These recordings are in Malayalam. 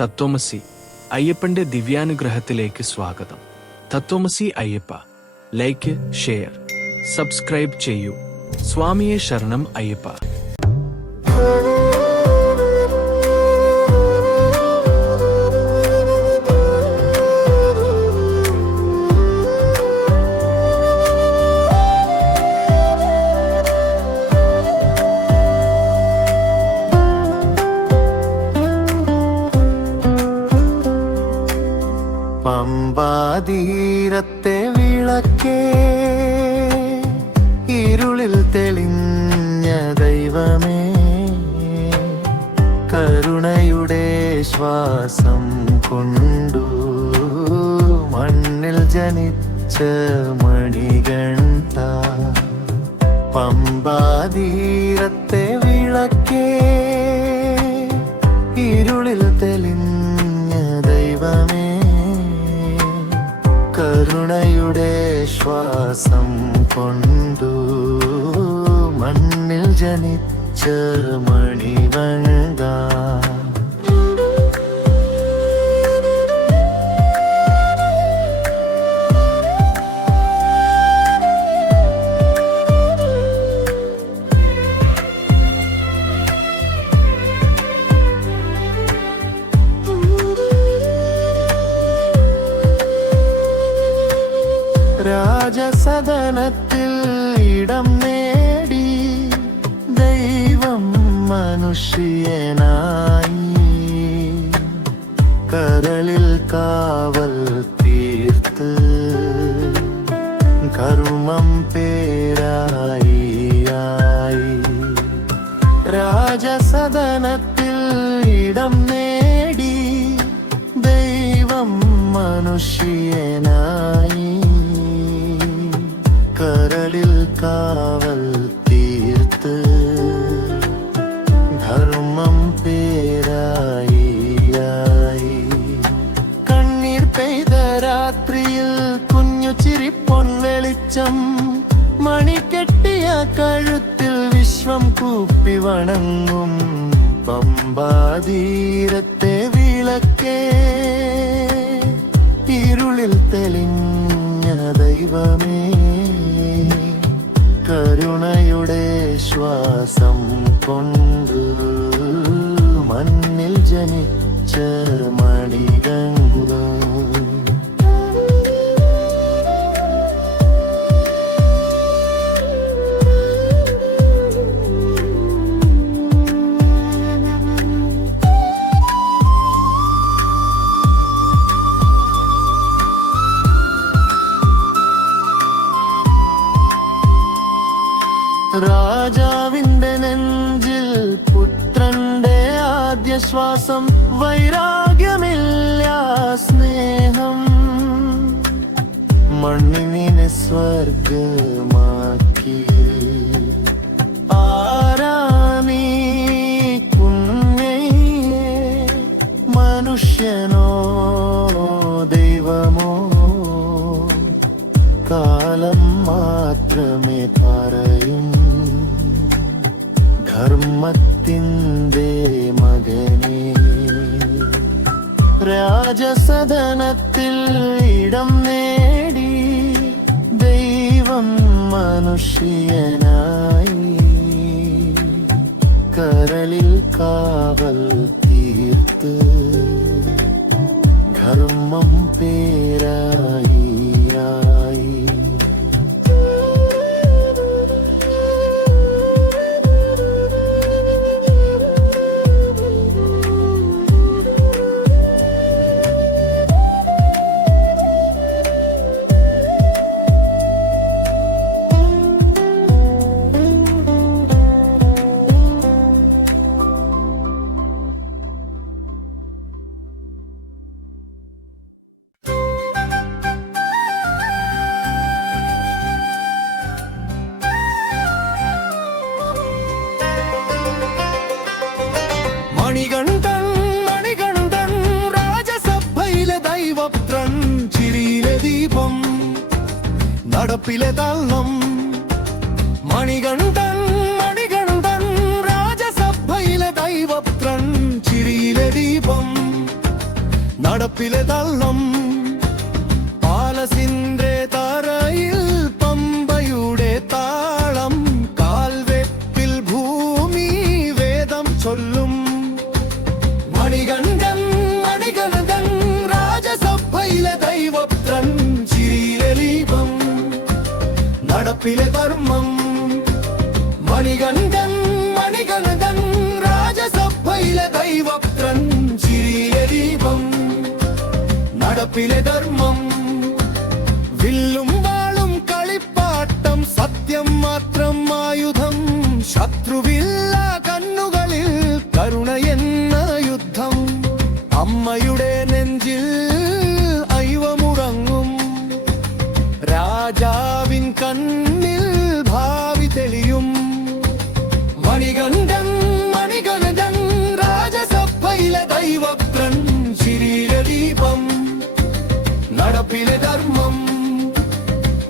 തത്വമസി അയ്യപ്പന്റെ ദിവ്യാനുഗ്രഹത്തിലേക്ക് സ്വാഗതം. തത്വമസി അയ്യപ്പ, ലൈക്ക്, ഷെയർ, സബ്സ്ക്രൈബ് ചെയ്യൂ. സ്വാമിയെ ശരണം അയ്യപ്പ. പമ്പാതീരത്തെ വിളക്കേ, ഇരുളിൽ തെളിഞ്ഞ ദൈവമേ, കരുണയുടെ ശ്വാസം കൊണ്ടു മണ്ണിൽ ജനിച്ച മണികണ്ഠ. പമ്പാതീരത്തെ വിളക്കേ, ഇരുളിൽ തെളിഞ്ഞ ദൈവമേ, കരുണയുടെ ശ്വാസം കൊണ്ടു മണ്ണിൽ ജനിച്ച മണിവണ്ഡ. രാജസദനത്തിൽ ഇടം നേടി ദൈവം മനുഷ്യനായി, കരളിൽ കാവൽ തീർത്ത് കർമ്മം പേരായി. രാജസദനത്തിൽ ഇടം നേടി ദൈവം മനുഷ്യനായി, കരളിൽ കാവൽ തീർത്ത് ധർമ്മം പേരായി. കണ്ണീർ പെയ്ത രാത്രിയിൽ കുഞ്ഞു ചിരിപ്പൊൻ വെളിച്ചം, മണികെട്ടിയ കഴുത്തിൽ വിശ്വം കൂപ്പി വണങ്ങും പമ്പാതീരത്തെ വിളക്കേ, ഇരുളിൽ തെളിഞ്ഞ ദൈവമേ, കരുണയുടെ ശ്വാസം കൊണ്ടു മണ്ണിൽ ജനിച്ച മണികണ്ഠ. രാജാവിന്റെ നെഞ്ചിൽ പുത്രന്റെ ആദ്യ ശ്വാസം, വൈരാഗ്യമില്ല സ്നേഹം, മണ്ണിനെ സ്വർഗമാക്കി. ആരാമീ കുഞ്ഞേ, മനുഷ്യനോ ദൈവമോ, കാലം മാത്രമേ പറയും ധർമ്മത്തിൻ്റെ മകനേ. രാജസദനത്തിൽ ഇടം നേടി ദൈവം മനുഷ്യനായി, കരളിൽ കാവൽ തീർത്ത് ധർമ്മം പേരായി. മണികണ്ഠൻ മണികണ്ഠൻ രാജസഭയിലെ ദൈവപുത്രൻ, ചിരിയിലെ ദീപം നടപ്പിലെ താളം. മണികണ്ഠൻ മണികണ്ഠൻ രാജസഭയിലെ ദൈവപുത്രൻ, ചിരിയിലെ ദീപം നടപ്പിലെ തള്ളം പാലസിന്റെ തറയിൽ പമ്പയുടെ താളം കാൽവെപ്പിൽ ഭൂമി വേദം ചൊല്ലും മണികണ്ഠൻ മണികണ്ഠൻ രാജസഭയിലെ ദൈവപുത്രൻ ചിരിയിലെ ദീപം നടപ്പിലെ ധർമ്മം മണികണ്ഠൻ മണികണ്ഠൻ രാജസഭയിലെ ദൈവപുത്രൻ ചിരിയിലെ ദീപം നടപ്പിലെ ധർമ്മം വില്ലും വാളും കളിപ്പാട്ടം സത്യം മാത്രം ആയുധം ശത്രുവില്ല കണ്ണുകളിൽ കരുണ എന്ന യുദ്ധം അമ്മയുടെ നെഞ്ചിൽ ഐവമുറങ്ങും രാജാവിൻ കണ്ണിൽ ഭാവി തെളിയും മണികണ്ഠൻ മണികണ്ഠൻ രാജസഭയിലെ ദൈവപുത്രൻ ചിരിയിലെ ദീപം നടപ്പിലെ ധർമ്മം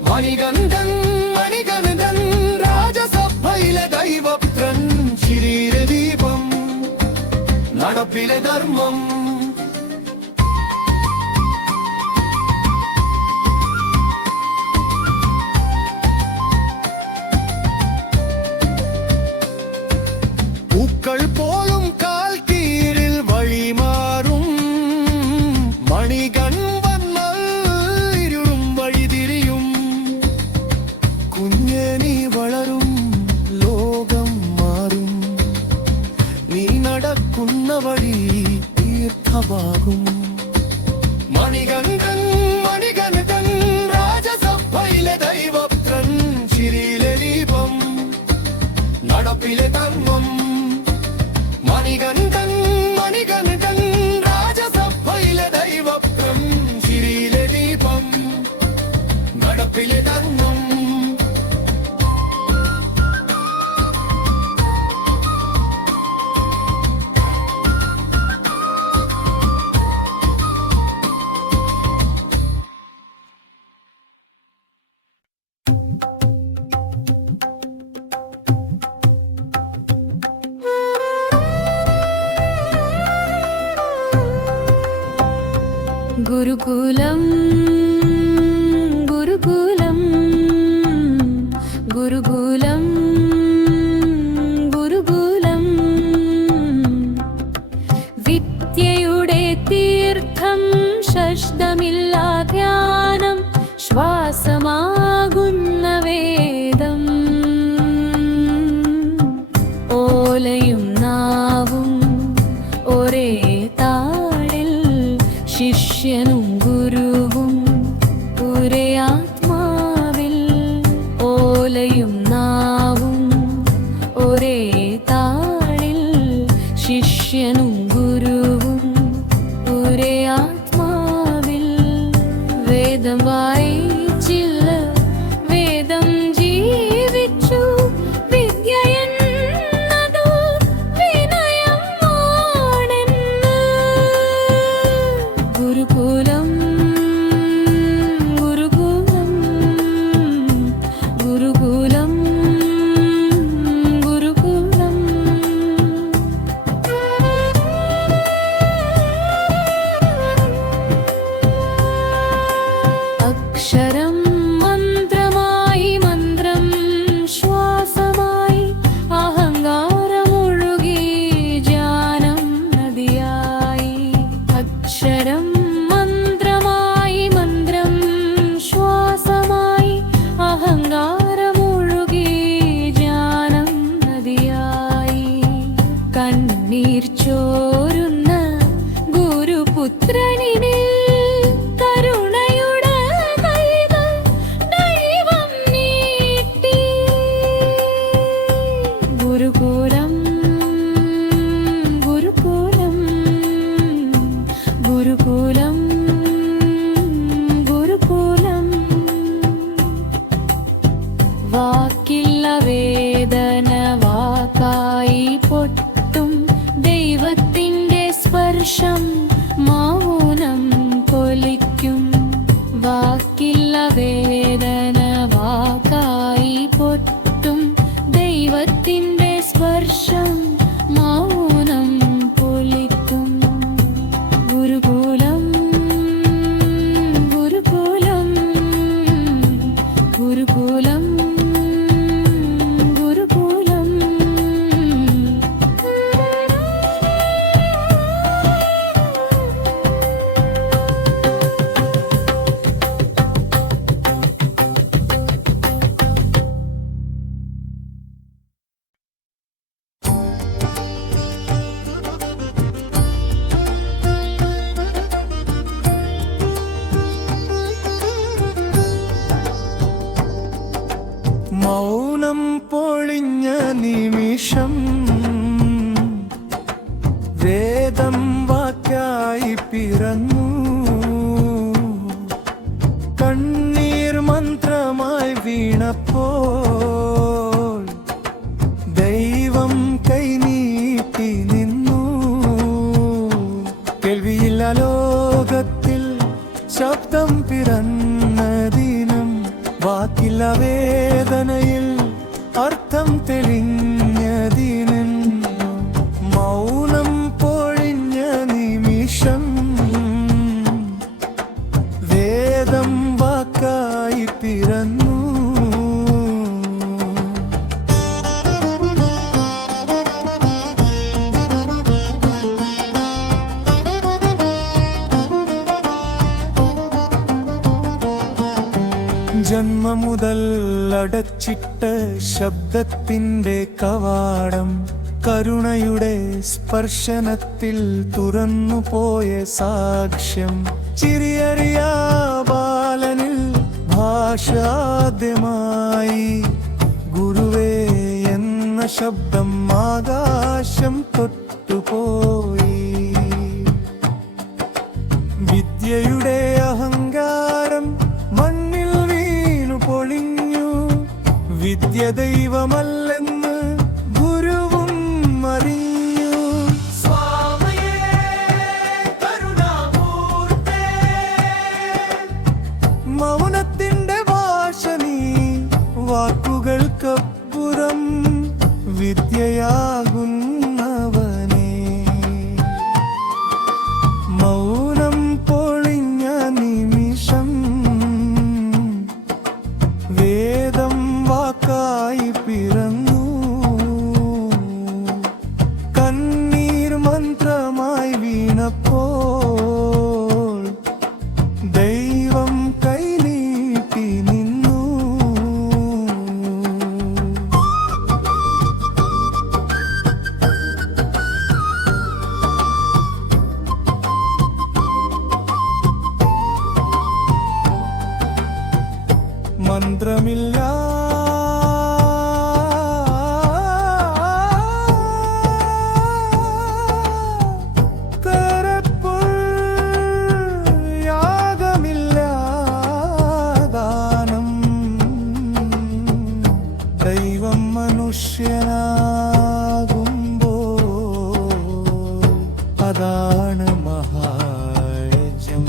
മണികണ്ഠൻ മണികണ്ഠൻ രാജസഭയിലെ ദൈവപുത്രൻ ചിരിയിലെ ദീപം നടപ്പിലെ ധർമ്മം പൂക്കൾ പോലും കാൽ കീഴിൽ വഴിമാറും മണികൺ വന്നാൽ ഇരുളും വഴിതിരിയും കുഞ്ഞേ നീ വളരും ലോകം മാറും നീ നടക്കുന്ന വഴി തീർത്ഥമാകും മണികണ്ഠൻ മണികണ്ഠൻ രാജസഭയിലെ ദൈവപുത്രൻ ചിരിയിലെ ദീപം നടപ്പിലെ ധർമ്മം മണികണ്ഠൻ മണികണ്ഠൻ രാജസഭയിലെ ദൈവപുത്രൻ ചിരിയിലെ ദീപം നടപ്പിലെ ധർമ്മം ഗുരുകുലം ഗുരുകുലം ഗുരുകുലം ഗുരുകുലം വിദ്യയുടെ തീർത്ഥം ശബ്ദമില്ലാ ധ്യാനം ശ്വാസമാകുന്ന വേദം ഓലയും നാവും ഒരേ താളിൽ ശിഷ്യനും ഗുരുവും ഒരേ ആത്മാവിൽ ഓലയും നാവും ഒരേ താളിൽ ശിഷ്യനും ഗുരുവും ഒരേ ആത്മാവിൽ വേദം വായിച്ചില്ല വേദം ജീവിച്ചു വിദ്യ എന്നതു വിനയം ആണെന്ന് ഗുരുകുലം ഗുരുകുലം ഗുരുകുലം ഗുരുകുലം അക്ഷരം മന്ത്രമായി മന്ത്രം ശ്വാസമായി അഹങ്കാരമൊഴുകി ജ്ഞാനം നദിയായി അക്ഷരം മന്ത്രമായി മന്ത്രം ശ്വാസമായി അഹങ്കാരമൊഴുകി ജ്ഞാനം നദിയായി കണ്ണീർ ചോരുന്ന ഗുരുപുത്രനിനെ കരുണയുടെ കൈകൾ ദൈവം നീട്ടി ഗുരുകുലം ഗുരുകുലം ഗുരുകുലം ഗുരുകുലം വാക്കില്ല വേദന വാക്കായി പൊട്ടും ദൈവത്തിൻ്റെ സ്പർശം മൗനം കൊലിക്കും വാക്കില്ല വേദന വാക്കായി പൊട്ടും ദൈവത്തിൻ്റെ സ്പർശം മൗനം പൊലിക്കും ഗുരുകുലം പിറന്നു. കണ്ണീർ മന്ത്രമായി വീണപ്പോൾ ദൈവം കൈനീട്ടി നിന്നു. കേൾവിയില്ല ലോകത്തിൽ ശബ്ദം പിറന്നതിനും വാക്കില്ല വേദനയിൽ അർത്ഥം തെളിഞ്ഞതിനും മൗനം പൊഴിഞ്ഞ നിമിഷം വേദം വാക്കായി പിറന്നു. ജന്മം മുതൽ അടച്ചിട്ട ശബ്ദത്തിൻ്റെ കവാടം കരുണയുടെ സ്പർശനത്തിൽ തുറന്നുപോയ സാക്ഷ്യം. ചിരിയറിയാ ബാലനിൽ ഭാഷാദ്യമായി ഗുരുവേ എന്ന ശബ്ദം ആകാശം തൊട്ടുപോയി. വിദ്യയുടെ അഹങ്കാരം മണ്ണിൽ വീണു പൊളിഞ്ഞു. വിദ്യ ദൈവമല്ലെന്ന് ഗുരുവും അറിഞ്ഞു. മൗനത്തിന്റെ ഭാഷ നീ വാക്കുകൾക്കപ്പുറം വിദ്യയാകുന്നവനേ. മൗനം പൊളിഞ്ഞ നിമിഷം വേദം വാക്കായി പിറന്നു. കണ്ണീർ മന്ത്രമായി വീണപ്പോൾ ദൈവം കൈനീട്ടി നിന്നു. മന്ത്രമില്ല യാഗമില്ല ദാനം. ദൈവം മനുഷ്യനാകുമ്പോൾ അതാണ് മഹായജ്ഞം.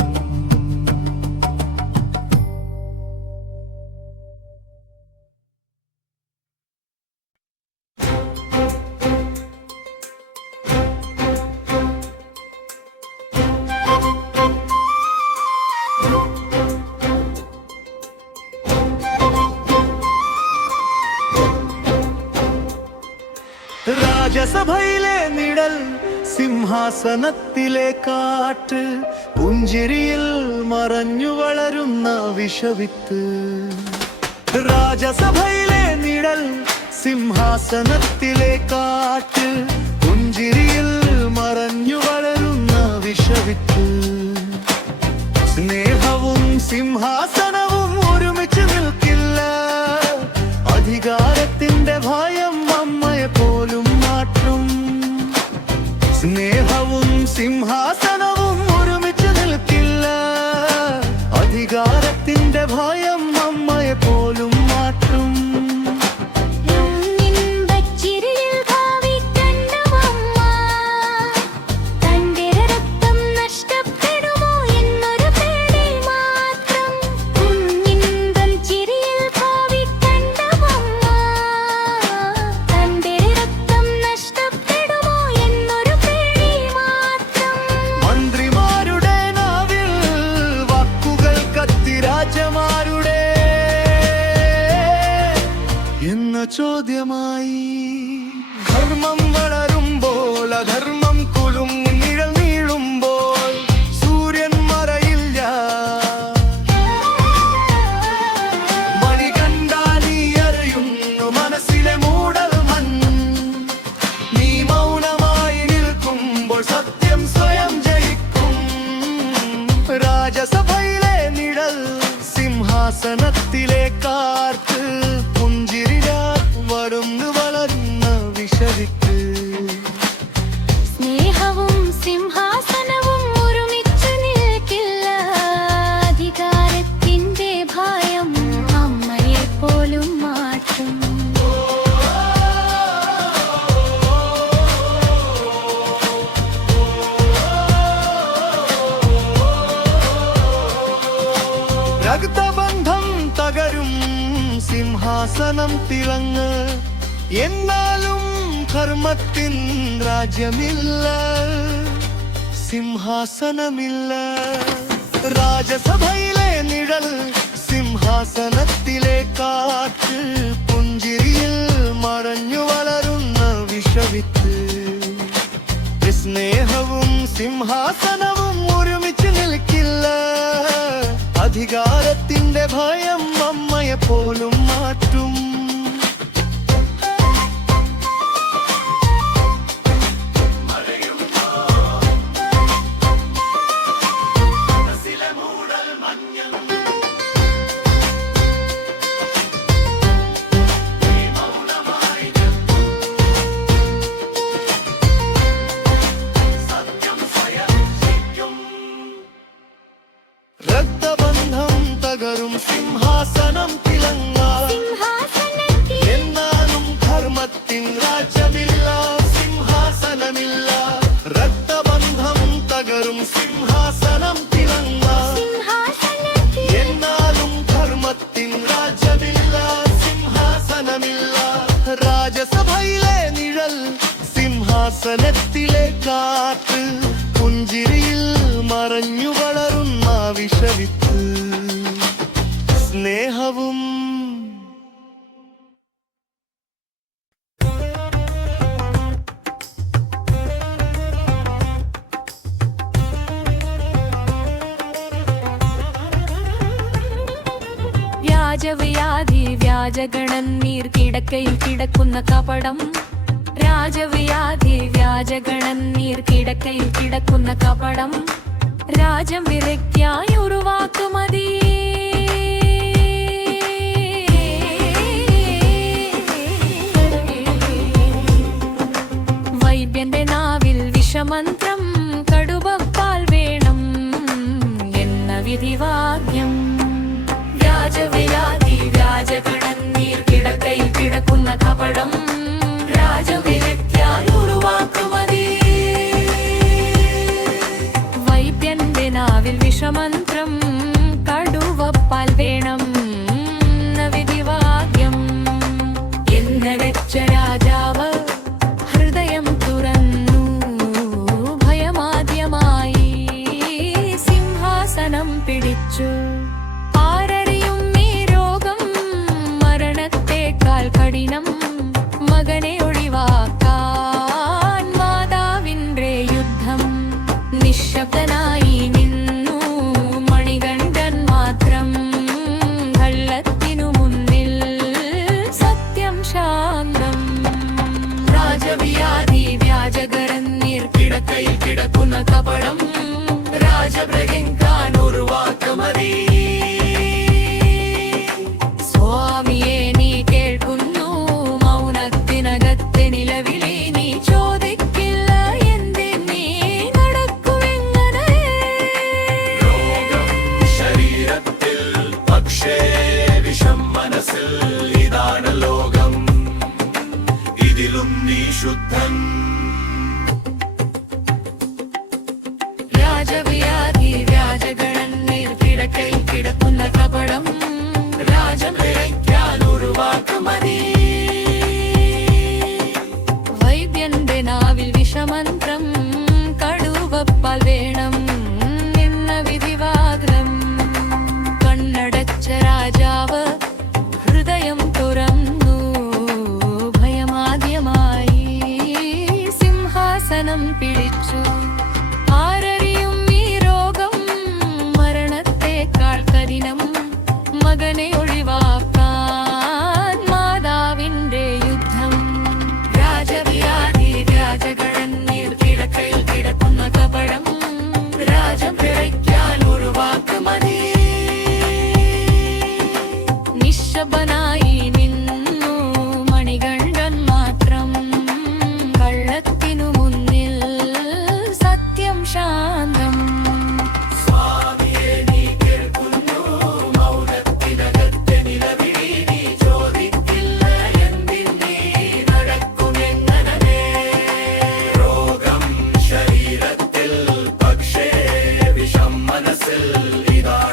രാജസഭയിലെ നിഴൽ സിംഹാസനത്തിലെ കാറ്റ് പുഞ്ചിരിയിൽ മറഞ്ഞു വളരുന്ന വിഷവിത്ത്. രാജസഭയിലെ നിഴൽ സിംഹാസനത്തിലെ കാറ്റ് പുഞ്ചിരിയിൽ മറഞ്ഞു വളരുന്ന വിഷവിത്ത്. സ്നേഹവും സിംഹാസനവും ഒരുമിച്ച് നിൽക്കില്ല. അധികാരത്തിന്റെ ഭയം അമ്മയെ പോലും മാറ്റും. സ്നേഹവും സിംഹാസനവും ഒരുമിച്ച് നിൽക്കില്ല. അധികാരത്തിന്റെ ഭയം അമ്മയെ പോലും മാറ്റും. ചോദ്യമായി ധർമ്മം വളരുമ്പോൾ അധർമ്മം കുലുങ്ങി നിഴൽ നീളുമ്പോൾ സൂര്യൻ മറയില്ല. മണികണ്ഠാ നീ അറിയുന്നു മനസ്സിലെ മൂടൽ മഞ്ഞ്. നീ മൗനമായി നിൽക്കുമ്പോൾ സത്യം സ്വയം ജയിക്കും. രാജസഭയിലെ നിഴൽ സിംഹാസനത്തിലെ കാറ്റ് പുഞ്ചിരിയാ വളരുന്ന വിഷവിത്ത്. സിംഹാസനം തിളങ്ങ് എന്നാലും ധർമ്മത്തിൻ രാജ്യമില്ല സിംഹാസനമില്ല രാജസഭയിലെ നിഴൽ സിംഹാസനത്തിലെ കാറ്റ് പുഞ്ചിരിയിൽ മറഞ്ഞു വളരുന്ന വിഷവിത്ത് സ്നേഹവും സിംഹാസനവും ഒരുമിച്ച് നിൽക്കില്ല അധികാരത്തിന്റെ ഭയം അമ്മയെ പോലും മാറ്റും രക്തബന്ധം തകരും സിംഹാസനം തിളങ്ങാൻ എന്നാലും ധർമ്മത്തിൻ രാജ്യമില്ല സിംഹാസനമില്ല രക്തബന്ധം തകരും സിംഹാസനം തിളങ്ങാൻ എന്നാലും ധർമ്മത്തിൻ രാജ്യമില്ല സിംഹാസനമില്ല രാജസഭയിലെ നിഴൽ സിംഹാസനത്തിലെ കാറ്റ് പുഞ്ചിരിയിൽ മറഞ്ഞു വളരുന്ന വിഷവിത്ത് സ്നേഹവും വ്യാജവ്യാധി വ്യാജഗണന്നീർ കിടക്കയിൽ കിടക്കുന്ന കപടം രാജവ്യാധി വ്യാജഗണന്നീർ കിടക്കയിൽ കിടക്കുന്ന കപടം രാജം വിരക്തിയായി ഉരുവാക്കുമതി വൈദ്യന്റെ നാവിൽ വിഷമന്ത്രം കടുവപ്പാൽ വേണം എന്ന വിധിവാക്യം വ്യാജവ്യാധി വ്യാജഗണന്നീർ കിടക്കയിൽ കിടക്കുന്ന കപടം രാജവിരക്തിയായി ഉരുവാക്കുമതി വൈദ്യന്റെ നാവിൽ വിഷമന്ത്രം കടുവപ്പാൽ വേണം വിധിവാക്യം എന്ന് വെച്ച രാജാവ് ഹൃദയം തുറന്നു ഭയമാദ്യമായി സിംഹാസനം പിടിച്ചു ആരറിയും ഈ രോഗം മരണത്തേക്കാൾ കഠിനം മകനെ ഒഴിവാക്കാൻ മാതാവിന്റെ യുദ്ധം നിശബ്ദനായി നിന്നു മണികണ്ഠൻ മാത്രം കള്ളത്തിനു മുന്നിൽ സത്യം ശാന്തം രാജവ്യാധി വ്യാജഗണന്നീർ കിടക്കയിൽ കിടക്കുന്ന കപടം രാജപ്രകങ്കാൻ ഉരുവാക്കുമതി സ്വാമിയെ നീ കേൾക്കുന്നു മൗനത്തിനകത്തെ നിലവിളി നീ ചോദിക്കില്ല എന്തിനീ നടക്കുമെങ്ങനെ ശരീരത്തിൽ പക്ഷേ വിഷം മനസ്സിൽ ഇതാണ് ലോകം ഇതിലും നീ ശുദ്ധൻ രാജവ്യാധി വ്യാജഗണന്നീർ കിടക്കയിൽ കിടക്കുന്ന കപടം രാജം വിളയ്ക്കാൻ ഉരുവാക്കുമതി വൈദ്യന്റെ നാവിൽ വിഷമന്ത്രം കടുവപ്പാൽ വേണം എന്ന വിധിവാദം കണ്ണടച്ച രാജാവ് ഹൃദയം തുറന്നു ഭയമാദ്യമായി സിംഹാസനം പിടിച്ചു ആരറിയും ഈ രോഗം മരണത്തേക്കാൾ കഠിനം മകനെ ഒഴിവാക്കാൻ മാതാവിന്റെ യുദ്ധം രാജവ്യാധി വ്യാജഗണന്നീർ കിടക്കയിൽ കിടക്കുന്ന കപടം രാജം പിഴയ്ക്കാൻ ഉരുവാക്കുമതി നിശബ്ദനായി നിന്നു മണികണ്ഠൻ മാത്രം കള്ളത്തിനു മുന്നിൽ സത്യം ശാന്തം സ്വാമിയെ നീ കേൾക്കുന്നു മൗനത്തിനകത്തെ നിലവിളി നീ ചോദിക്കില്ല എന്തിനീ നടക്കുമെങ്ങനെ രോഗം ശരീരത്തിൽ പക്ഷേ വിഷം മനസ്സിൽ ഇതാണ്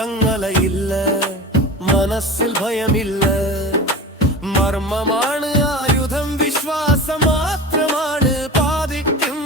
ചങ്ങലയില്ല, മനസ്സിൽ ഭയമില്ല. മർമ്മമാണ് ആയുധം, വിശ്വാസം മാത്രമാണ് പാതിക്കും.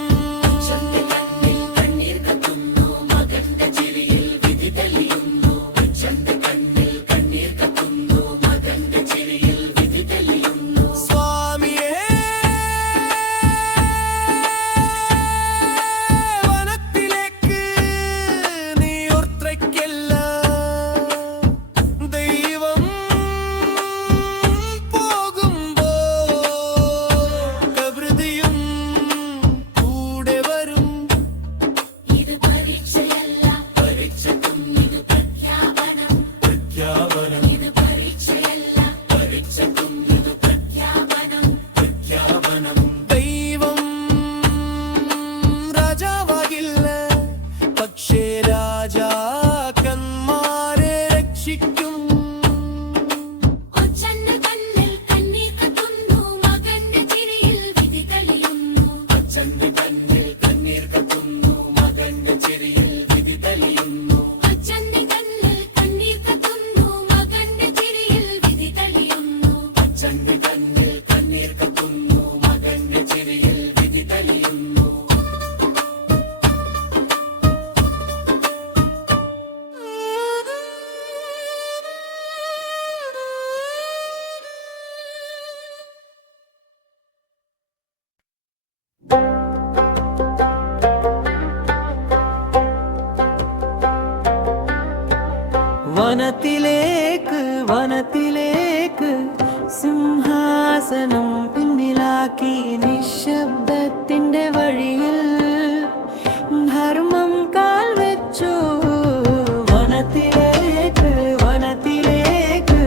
വനത്തിലേക്ക് വനത്തിലേക്ക് സിംഹാസനം പിന്നിലാക്കി നിശബ്ദത്തിന്റെ വഴിയിൽ ധർമ്മം കാൽ വെച്ചു. വനത്തിലേക്ക് വനത്തിലേക്ക്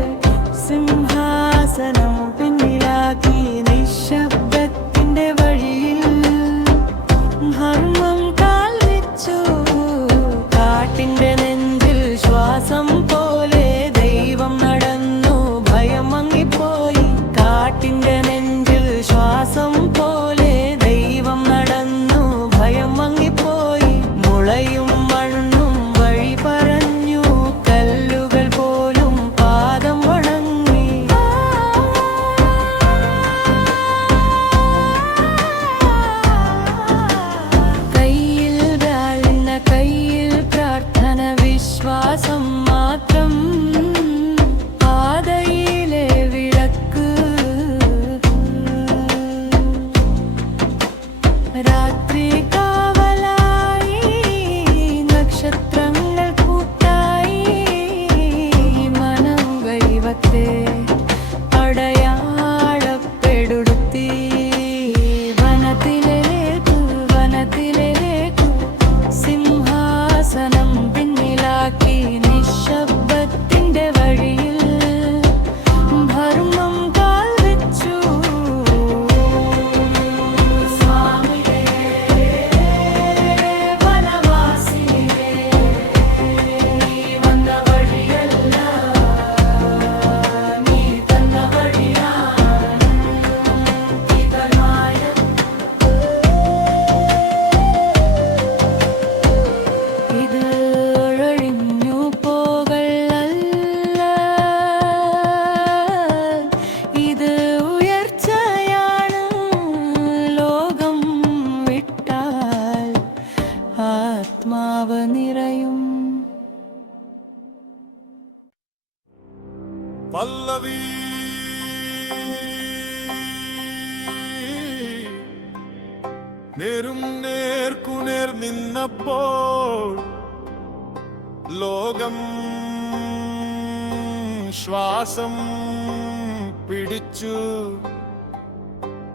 സിംഹാസനം പിന്നിലാക്കി നിശബ്ദത്തിന്റെ വഴിയിൽ ധർമ്മം കാൽ വെച്ചു. കാട്ടിന്റെ നെഞ്ചിൽ ശ്വാസം പോലെ ദൈവം നടന്നു, ഭയം മങ്ങിപ്പോയി. കാട്ടിന്റെ നെഞ്ചിൽ ശ്വാസം പോലെ ദൈവം നടന്നു, ഭയം മങ്ങിപ്പോയി. മുളയും മണ്ണും വഴി പറഞ്ഞു, കല്ലുകൾ പോലും പാദം വണങ്ങി. കയ്യിൽ വാഴുന്ന കയ്യിൽ പ്രാർത്ഥന, വിശ്വാസം മാത്രം പാതയിലെ വിളക്ക്. രാത്രി കാവലായി നക്ഷത്രങ്ങൾ കൂട്ടായി, മനം ദൈവത്തെ അടയാളപ്പെടുത്തി. വനത്തിലേക്ക് വനത്തിലേക്ക് സിംഹാസനം പിന്നിലാക്കി നിശബ്ദത്തിന്റെ വഴിയിൽ ധർമ്മം കാൽ വെച്ചു. സ്വാമിയേ വനവാസിയേ, നീ വന്ന വഴിയല്ല, നീ തന്ന വഴിയാണ് ഇതമായ. ഇത് ഒഴിഞ്ഞു പോകലല്ല, ഇത് ഉയർച്ചയാണ്. ലോകം വിട്ടാൽ ആത്മാവ് നിറയും. പല്ലവി നേരും നേർക്കുനേർ നിന്നപ്പോൾ ലോകം ശ്വാസം പിടിച്ചു.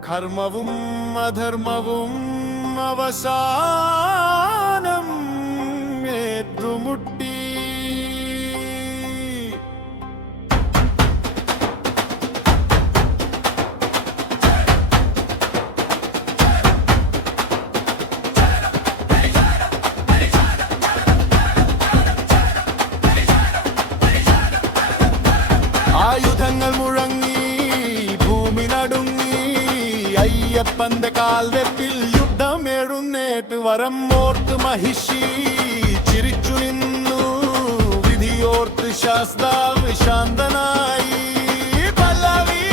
കർമ്മവും അധർമ്മവും അവസാനം ഏറ്റുമുട്ടി. ആയുധങ്ങൾ മുഴങ്ങി, ഭൂമി നടുങ്ങി. അയ്യപ്പന്റെ കാൽവെപ്പിൽ യുദ്ധം എഴുന്നേറ്റ്. വരം ഓർത്ത് മഹിഷി ചിരിച്ചു നിന്നു, വിധിയോ ശാസ്താവ് ശാന്തനായി പല്ലവി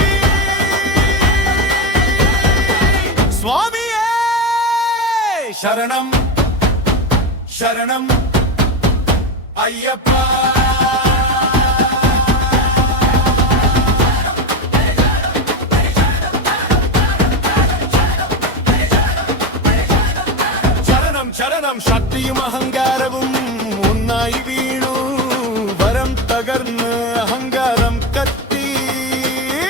സ്വാമിയേ ശരണം ശരണം അയ്യപ്പ ശരണം ശക്തിയും അഹങ്കാരവും ഒന്നായി വീണു വരം തകർന്ന് അഹങ്കാരം കത്തി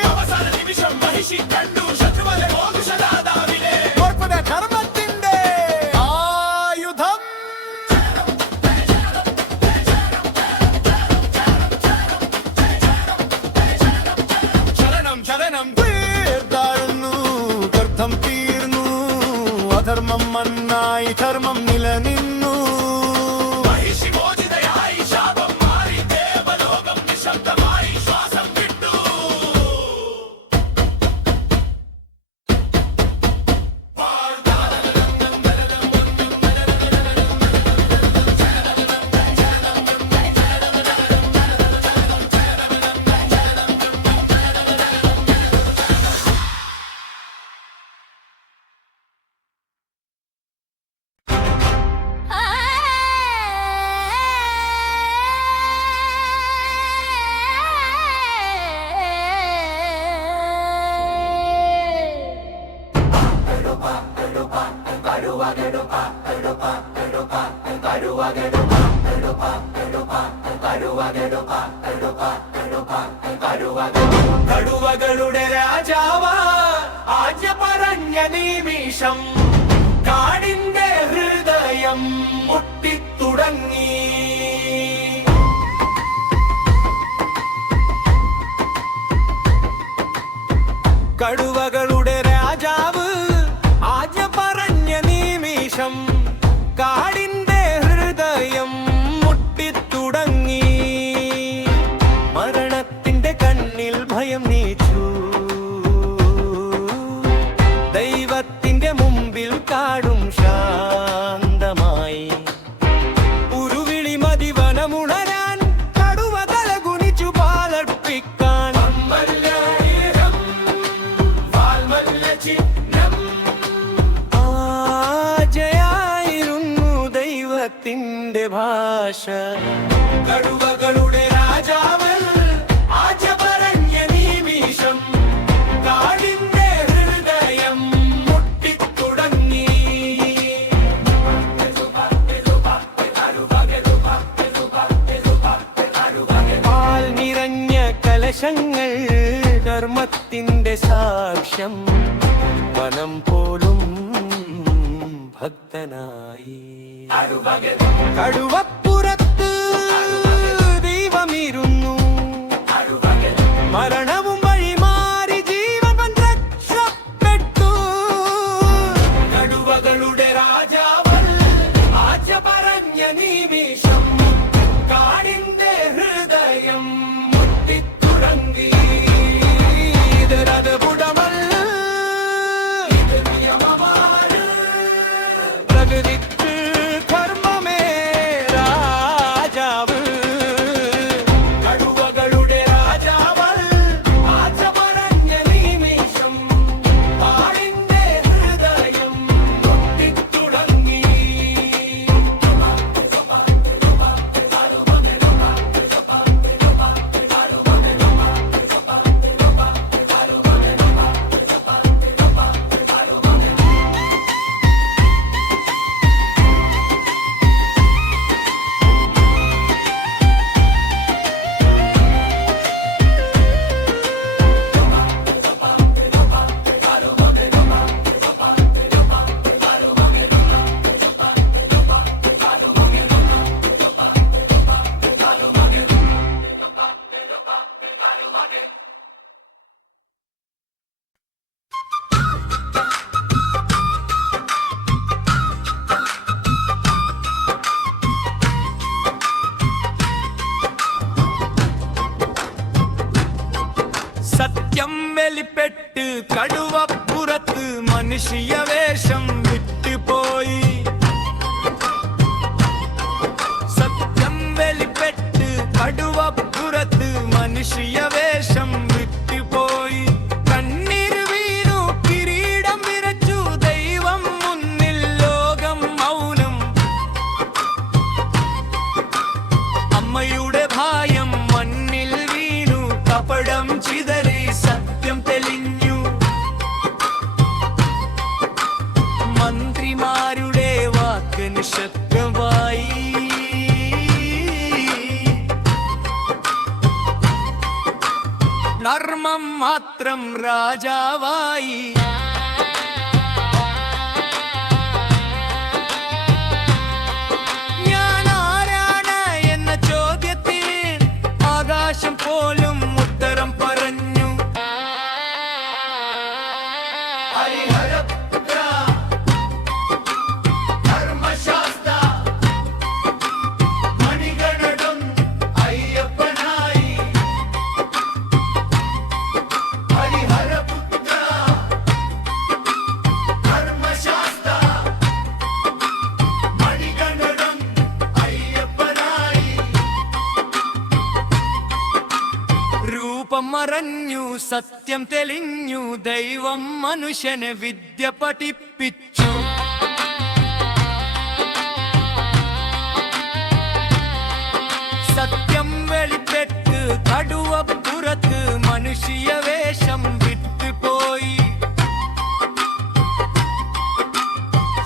അവസാന നിമിഷം മഹിഷി കണ്ടു ശത്രുവലെ മോക്ഷദാതാവിനെ ധർമ്മത്തിന്റെ ആയുധം ശരണം ശരണം താഴ്ന്നു ഗർഭം തീർന്നു അധർമ്മം മണ്ണായി ധർമ്മം നിലനിന്നു മഹിഷിമോചിതയായി ശാപം മാറി ദേവലോകം നിശബ്ദമായി ശ്വാസം വിട്ടു കടുവകളുടെ രാജാവ ആജ്ഞ പറഞ്ഞ നിമിഷം കാടിന്റെ ഹൃദയം മുട്ടിത്തുടങ്ങി കടുവകളുടെ രാജാവ് ആജ്ഞ പറഞ്ഞ നിമിഷം കാടിന്റെ ഹൃദയം മുട്ടിത്തുടങ്ങി മരണത്തിന്റെ കണ്ണിൽ ഭയം നീച്ചു ദൈവത്തിന്റെ മുമ്പിൽ കാടും ശാന്തമായി ഉരുവിളി മതിവനമുണരാൻ കടുവ തലകുനിച്ചു പാലർപ്പിക്കാൻ ആജയായിരുന്നു ദൈവത്തിന്റെ ഭാഷ കടുവകളുടെ രാജാവൻ ആജ പറഞ്ഞ നിമിഷം കാടിന്റെ ഹൃദയം മുട്ടിത്തുടങ്ങി പാൽ നിറഞ്ഞ കലശങ്ങൾ ധർമ്മത്തിന്റെ സാക്ഷ്യം വനം പോലും ഭക്തനായി കടുവപ്പുറത്ത് ദൈവമിരുന്നു മരണവും വഴിമാറി ജീവൻ രക്ഷപ്പെട്ടു കടുവകളുടെ രാജാവൻ ആജ പറഞ്ഞ നിമിഷം കാടിന്റെ ഹൃദയം മുട്ടിത്തുടങ്ങി ഇതരദ്ഭുതമല്ല ഇത് നിയമമാണ് പ്രകൃതിക്ക് കർമ്മമേ രാജാവ് കടുവകളുടെ രാജാവൻ ആജ പറഞ്ഞ നിമിഷം കാടിന്റെ ഹൃദയം മുട്ടിത്തുടങ്ങി സത്യം വെളിപ്പെട്ട് കടുവപ്പുറത്ത് മനുഷ്യ വേഷം വിട്ടുപോയി സത്യം വെളിപ്പെട്ട് കടുവപ്പുറത്ത് മനുഷ്യ വേഷം വിട്ടുപോയി. കണ്ണീർ വീണു കിരീടം വിറച്ചു ദൈവം മുന്നിൽ ലോകം മൗനം. അമ്മയുടെ ഭയം മണ്ണിൽ വീണു കപടം ചിതറി സത്യം തെളിഞ്ഞു. മന്ത്രിമാരുടെ വാക്ക് നിശബ്ദമായി. നർമ്മം മാത്രം രാജാവായി. ഞാൻ ആരാണ് എന്ന ചോദ്യത്തിന് ആകാശം പോലും ഉത്തരം പറഞ്ഞു. ഹരിഹരപുത്ര ധർമ്മശാസ്ത്ര മണികണ്ഠൻ അയ്യപ്പനായി. ഹരിഹരപുത്ര ധർമ്മശാസ്ത്ര മണികണ്ഠൻ അയ്യപ്പനായി. രൂപം മറഞ്ഞു സത്യം തെളിഞ്ഞു ദൈവം മനുഷ്യനെ വിദ്യ പഠിപ്പിച്ചു. സത്യം വെളിപ്പെട്ട് കടുവപ്പുറത്ത് മനുഷ്യ വേഷം വിട്ടുപോയി.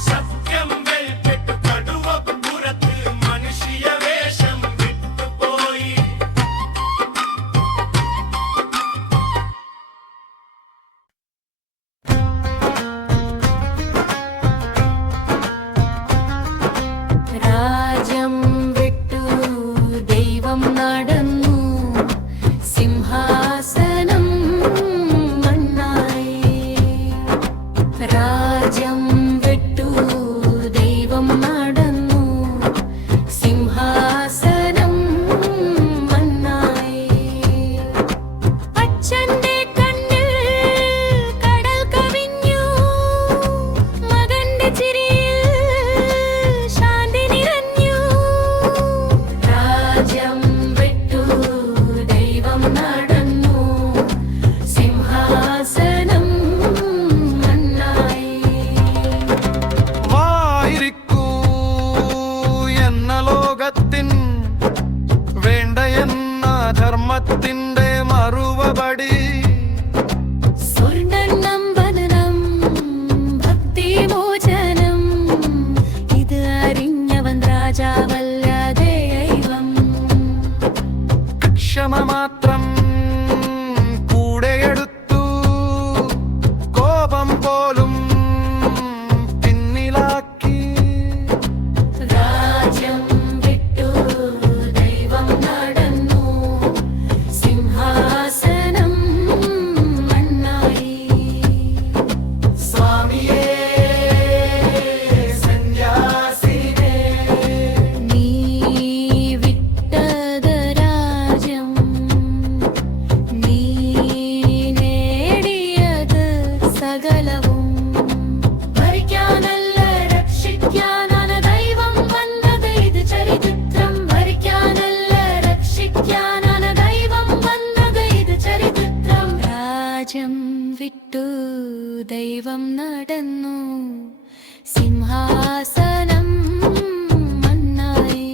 സത്യം വെളിപ്പെട്ടു കടുവപ്പുറത്ത് മനുഷ്യ വേഷം വിട്ടുപോയി. രാജ്യം വിട്ടു ദൈവം നടന്നു സിംഹാസനം മണ്ണായി. രാജ്യം വിട്ടു ദൈവം നടന്നു സിംഹാസനം മണ്ണായി. അച്ഛന്റെ കണ്ണിൽ കടൽ കവിഞ്ഞു, മകന്റെ ചിരിയിൽ ശാന്തി നിറഞ്ഞു. രാജ്യം വിട്ടു ദൈവം നടന്നു സിംഹാസനം മണ്ണായി. വായിരിക്കൂ എന്ന ലോകത്തിൻ വേണ്ട എന്ന ധർമ്മത്തിന്റെ മറുപടി. സ്വർണ്ണനമ്പനം ഭക്തിമോചനം ഇത് അറിഞ്ഞവൻ രാജാവല്ല ദൈവം. ക്ഷമ മാത്രം കൂടെയെടുത്തു കോപം പോലും പിന്നിലാക്കി. രാജ്യം വിട്ടു ദൈവം നടന്നു സിംഹാസനം മണ്ണായി. സ്വാമിയേ സന്യാസിനേ നീ വിട്ടത് രാജ്യം, നീ നേടിയത് സകലവും. ഭരിക്കാനല്ല രക്ഷിക്കാനാണ് ദൈവം വന്നത്, ഇത് ചരിത്രം. ഭരിക്കാനല്ല രക്ഷിക്കാനാണ് ദൈവം വന്നത്, ഇത് ചരിത്രം. രാജ്യം വിട്ടു ദൈവം നടന്നു സിംഹാസനം മണ്ണായി.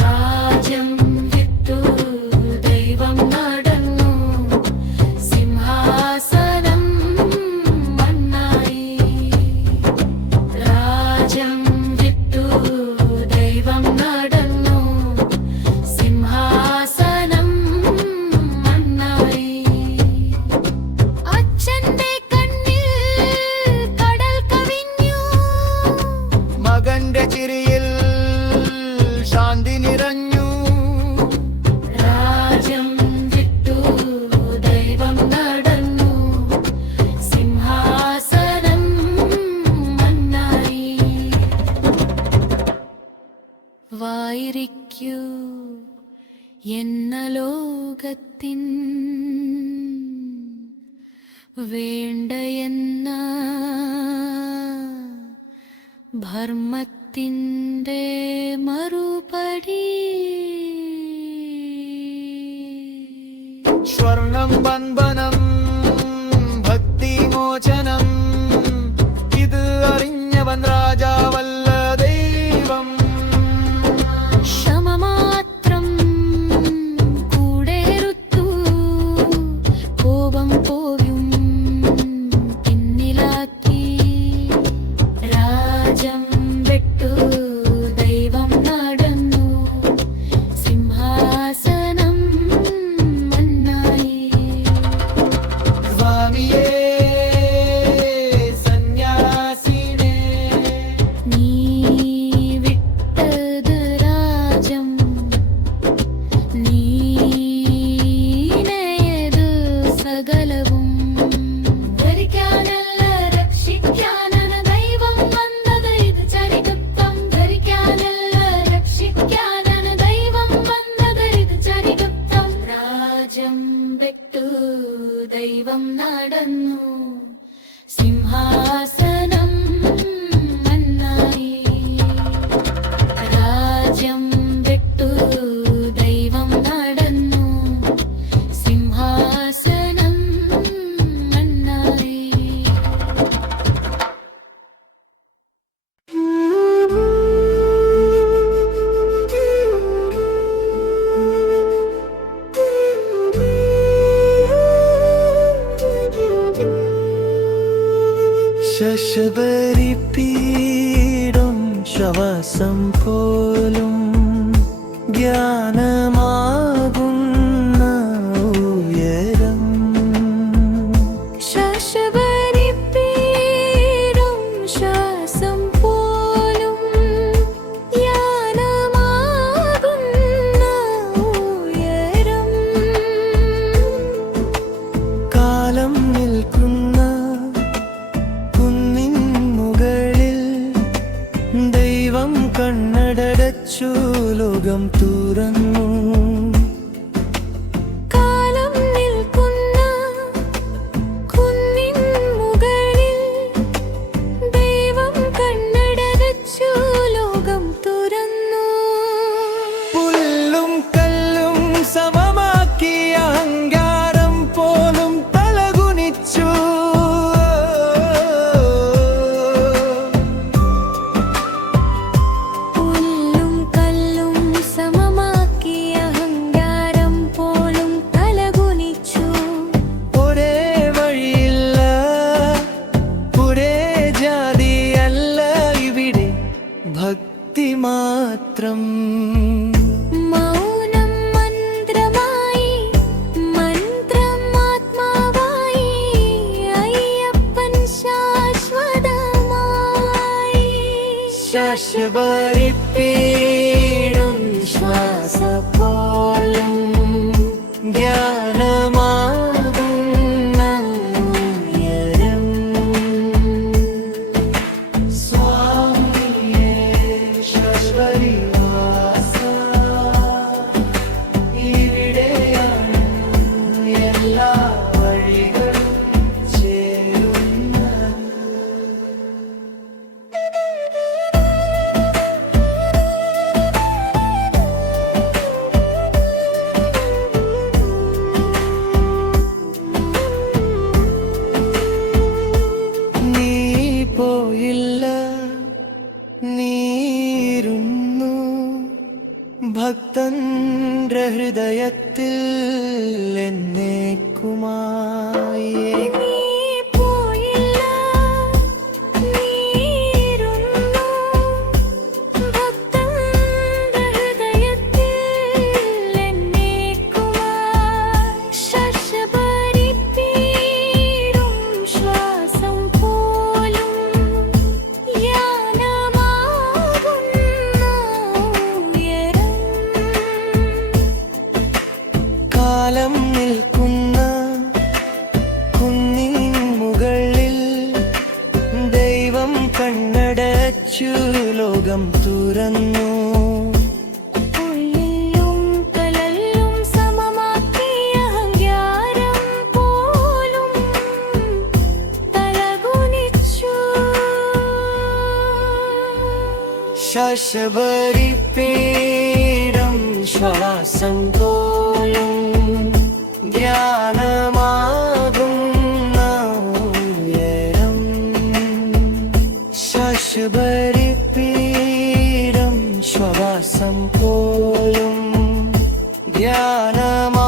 രാജ്യം വിട്ടു ദൈവം നടന്നു സിംഹാസനം മണ്ണായി. രാജ്യം വിട്ടു ദൈവം നടന്നു സിംഹാസനം മണ്ണായി. അച്ഛന്റെ കണ്ണിൽ കടൽ കവിഞ്ഞു, മകന്റെ ചിരിയിൽ ശാന്തി നിറഞ്ഞു. രാജ്യം വിട്ടു ദൈവം നടന്നു സിംഹാസനം മണ്ണായി. വായിരിക്കൂ എന്ന ലോകത്തിൻ വേണ്ട എന്ന ധർമ്മത്തിൻ്റെ മറുപടി. സ്വർണം ബന്ധനം ഭക്തിമോചനം ഇത് അറിഞ്ഞവൻ രാജാവല്ല ദൈവം. ക്ഷമമാത്രം കൂടേറുത്തു കോപം പോയും പിന്നിലാക്കി രാജം വിട്ടു ദൈവം നടന്നു സിംഹാസനം മണ്ണായി. സ്വാമിയേ സന്യാസിനേ നീ വിട്ടത് രാജം നീനയത് സകലവും ധരിക്കാനല്ല രക്ഷിക്കാനാണ് ദൈവം വന്നത് ഇത് ചരികുത്തം ധരിക്കാനല്ല രക്ഷിക്കാനാണ് ദൈവം വന്നത് ഇത് ചരികുത്തം രാജം വിട്ടു ദൈവം നടന്നു സിംഹാസനം മണ്ണായി. രാജ്യം വിട്ടു ദൈവം നടന്നു സിംഹാസനം മണ്ണായി. ശശബരിപ്പീഠം ശ്വാസം പോലും ജ്ഞാനമാകുന്ന ഉയരം. ശശബരിപ്പീഠം ശ്വാസം പോലും യാനമാകുന്ന ഉയരം. കാലം നിൽക്കുന്ന കുന്നിൻ മുകളിൽ ദൈവം കണ്ണടച്ചു ലോകം തുറന്നു. കാലം നിൽക്കുന്ന കുന്നിൻ മുകളിൽ ദൈവം കണ്ണടച്ചു ലോകം തുറന്നു. പുല്ലും കല്ലും സമമാക്കിയ അഹങ്കാരം പോലും തലകുനിച്ചു. പുല്ലും കല്ലും സമമാക്കിയ അഹങ്കാരം പോലും തലകുനിച്ചു. ഒരേ വഴിയില്ല ഒരേ ജാതിയല്ല ഇവിടെ ഭക്തി മാത്രം. മൗനം മന്ത്രമായി മന്ത്രം ആത്മാവായി അയ്യപ്പൻ ശാശ്വതമായി. ശശബരിപ്പീഠം ശ്വാസപോലും ജ്ഞാനമാകുന്ന ഉയരം. സ്വാമിയേ ശബരിവാസ ഇവിടെയാണ് എല്ലാ വഴികളും ചേരുന്നത്. നീ പോയില്ല നീരുന്നു ഭക്തന്റെ ഹൃദയത്തിൽ എന്നേക്കുമായി. നീ പോയില്ല നീരുന്നു ഭക്തന്റെ ഹൃദയത്തിൽ എന്നേക്കുമായി. ശശബരിപ്പീഠം ശ്വാസം പോലും യാനമാകുന്ന ഉയരം. കാലം നിൽക്കുന്ന കുന്നിൻ മുകളിൽ ദൈവം കണ്ണടച്ചു ലോകം തുറന്നു. ഉള്ളിലും കലല്ലും സമമാക്കിയ അഹങ്കാരം പോലും തലകുനിച്ചു. ശശബരിപ്പീഠം ശ്വാസം പോലും ധ്യാനമാകുന്ന ശ്വാസം പോലും ധ്യാനമാകുന്ന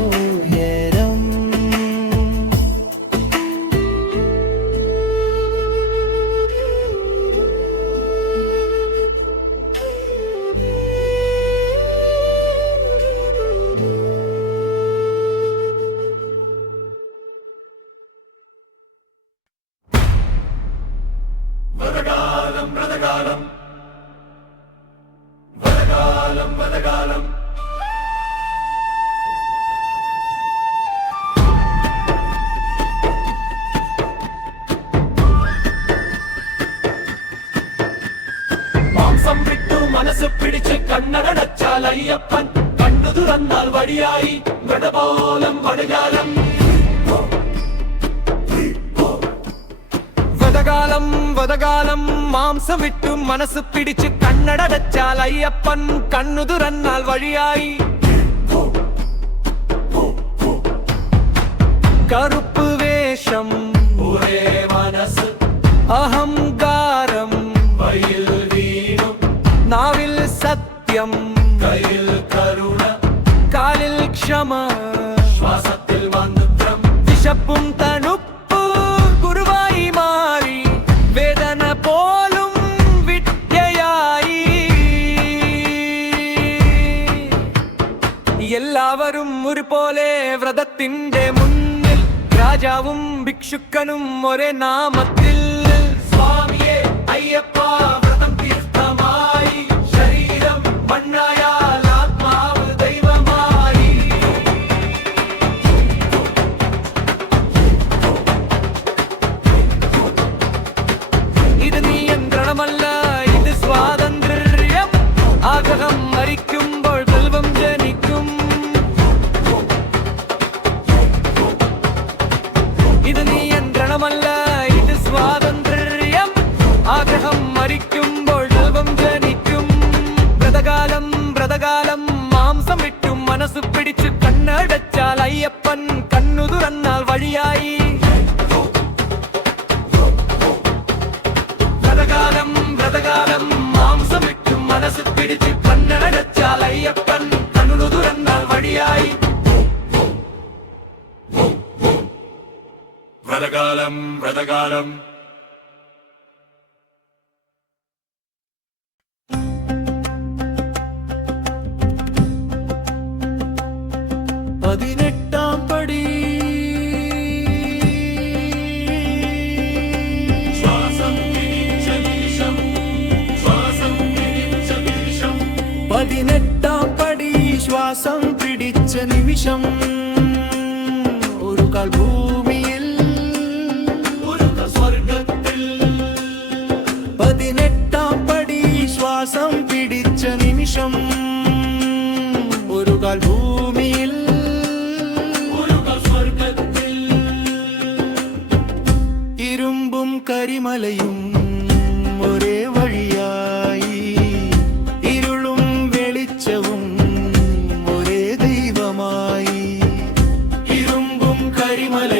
ഉയരം. വ്രതകാലം വ്രതകാലം വ്രതകാലം വ്രതകാലം മാംസം വിട്ടു മനസ്സ് പിടിച്ച് കണ്ണടച്ചാൽ അയ്യപ്പൻ കണ്ണു തുറന്നാൽ വഴിയായി വ്രതപോലം വ്രതകാലം. വ്രതകാലം വ്രതകാലം മാംസം വിട്ടു മനസ്സ് പിടിച്ച് കണ്ണടച്ചാൽ അയ്യപ്പൻ കണ്ണു തുറന്നാൽ വഴിയായി. കറുപ്പ് വേഷം ഒരേ മനസ്സ് അഹങ്കാരം വയിൽ വീണു നാവിൽ സത്യം കയ്യിൽ കരുണ കാലിൽ ക്ഷമ ശ്വാസത്തിൽ മന്ത്രം വിശപ്പും തണുപ്പ് ഗുരുവായി മാറി വേദന പോലും വിദ്യയായി. എല്ലാവരും ഒരുപോലെ വ്രതത്തിന്റെ മുന്നിൽ രാജാവും ഭിക്ഷുക്കനും ഒരേ നാമത്തിൽ. സ്വാമിയെ അയ്യപ്പ വ്രതം തീർത്ഥമായി ശരീരം മണ്ണായാൽ ആത്മാവ് ദൈവമായി. ഇത് നിയന്ത്രണമല്ല, ഇത് സ്വാതന്ത്ര്യം. ആഗ്രഹം മരിക്കുമ്പോൾ ദൈവം ജനിക്കും. ഇത് നിയന്ത്രണമല്ല, ഇത് സ്വാതന്ത്ര്യം. ആഗ്രഹം മരിക്കുമ്പോൾ ദൈവം ജനിക്കും. വ്രതകാലം വ്രതകാലം മാംസം വിട്ടും മനസ്സ് പിടിച്ച് കണ്ണടച്ചാൽ അയ്യപ്പൻ കണ്ണു തുറന്നാൽ വഴിയായി. വ്രതകാലം വ്രതകാലം മാംസം വിട്ടും മനസ്സ് പിടിച്ച് കണ്ണടച്ചാൽ അയ്യപ്പൻ കണ്ണു തുറന്നാൽ വഴിയായി. വ്രതകാലം വ്രതകാലം പതിനെട്ടാം പടി ശ്വാസം പിടിച്ച നിമിഷം ശ്വാസം പിടിച്ച നിമിഷം 18 പടി ശ്വാസം പിടിച്ച നിമിഷം ഒരു കാൽ ഭൂമിയിൽ ഒരു സ്വർഗത്തിൽ 18 പടി ശ്വാസം പിടിച്ച നിമിഷം ഒരു കാൽ ഭൂമിയിൽ ഒരു സ്വർഗത്തിൽ ഇരുമ്പും കരിമലയും ഒരേ വഴിയായി ഇരുളും വെളിച്ചവും ഒരേ ദൈവമായി ഇരുമ്പും കരിമല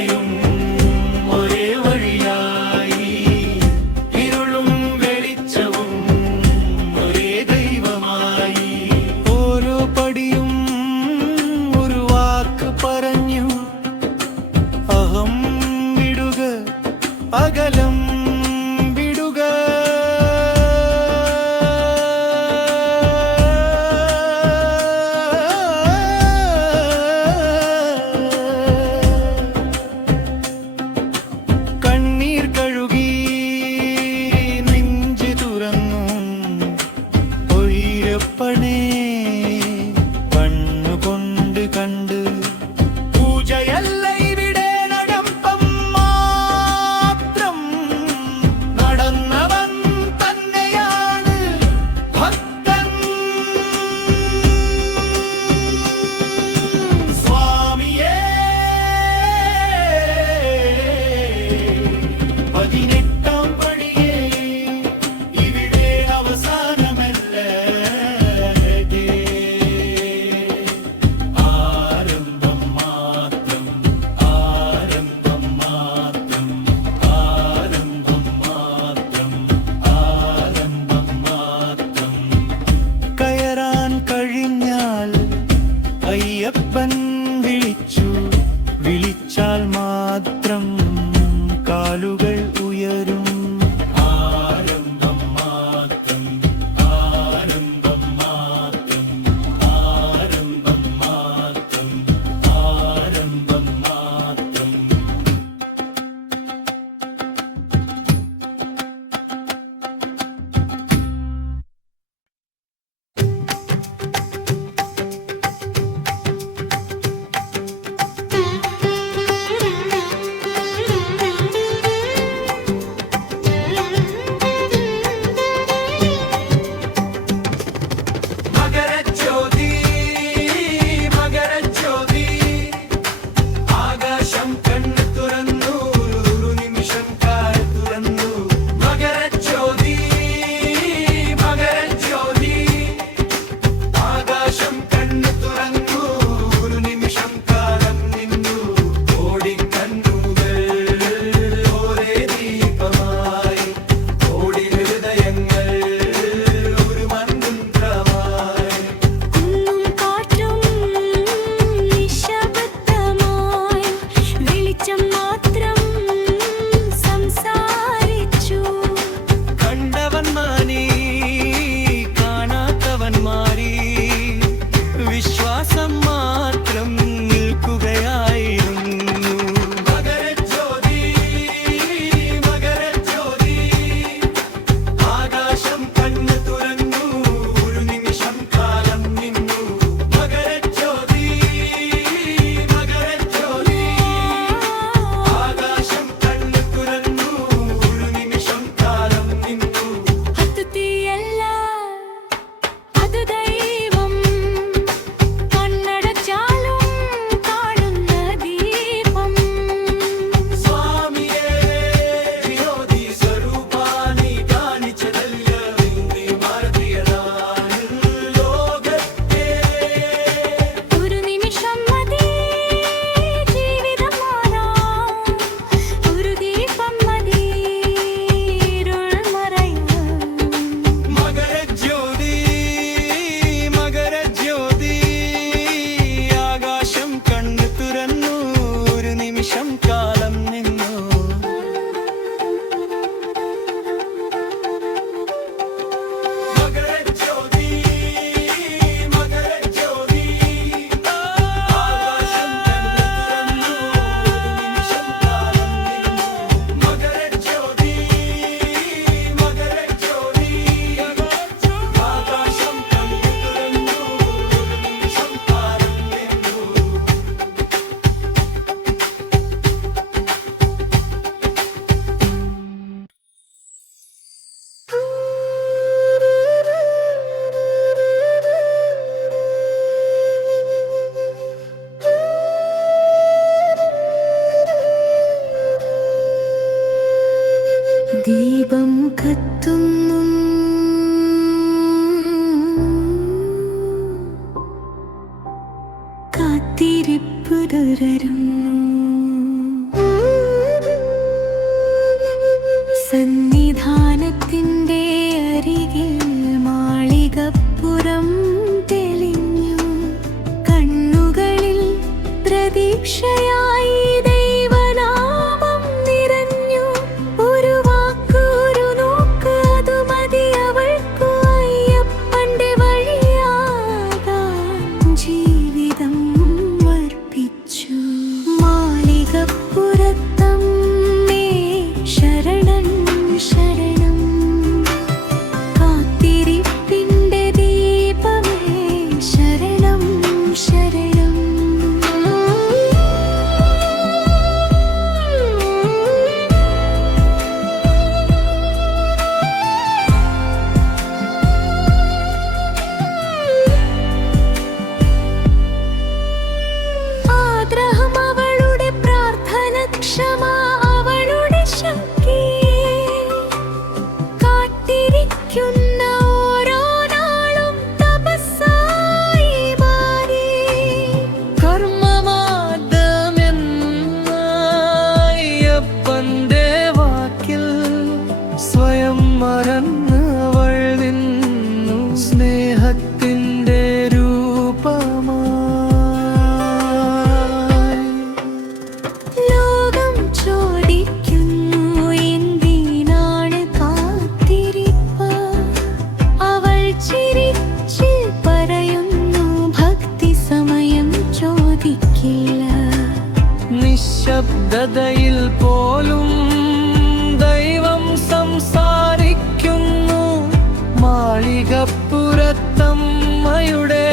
മാളികപ്പുറത്തമ്മയുടെ